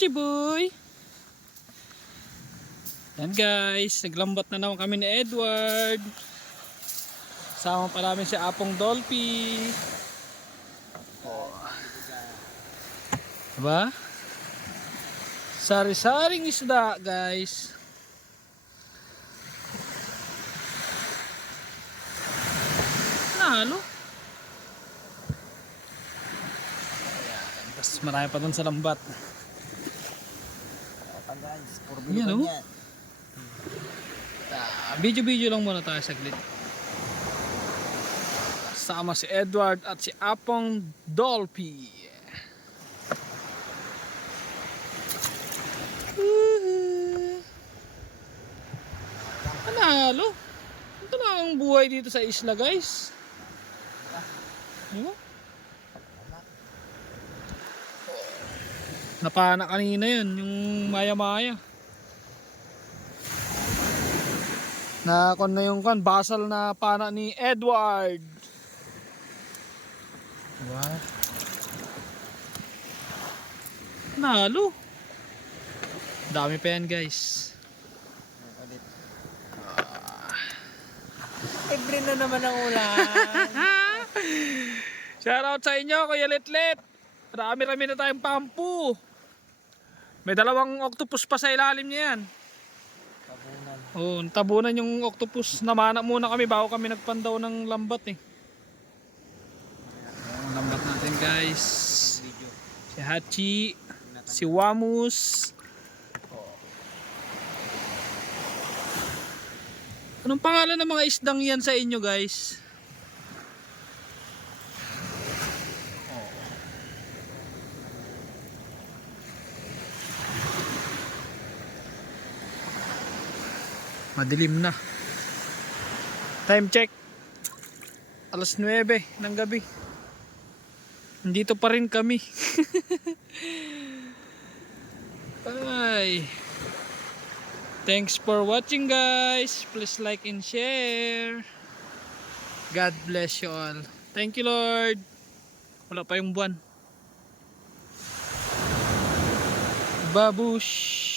Chiboy! Yan guys, naglambat na naman kami ni Edward. Sama pa namin si Apong Dolphy. Oh. Diba? Sari-saring isda guys. Nalo. Ayan, tapos marami pa dun sa lambat. Yan o. Video-video lang muna tayo saglit. Sama si Edward at si Apong Dolphy. Panalo. Ito lang ang buhay dito sa isla guys. Diba? Napana kanina yun, yung maya-maya. Nakon na yung basal na pana ni Edward. Diba? Nalo. Dami pa yan guys. Libre na naman ang ulan. Shoutout sa inyo Kuya Litlit. Marami-rami na tayong pampu. May dalawang octopus pa sa ilalim niya yan. Tabunan. Oo, tabunan yung octopus. Namana muna kami bago kami nagpandaw ng lambat eh. Ang lambat natin guys. Si Hachi, si Wamus. Anong pangalan ng mga isdang yan sa inyo guys? Madilim na. Time check. Alas 9 ng gabi. Nandito pa rin kami. Bye. Thanks for watching guys. Please like and share. God bless you all. Thank you Lord. Wala pa yung buwan. Babush.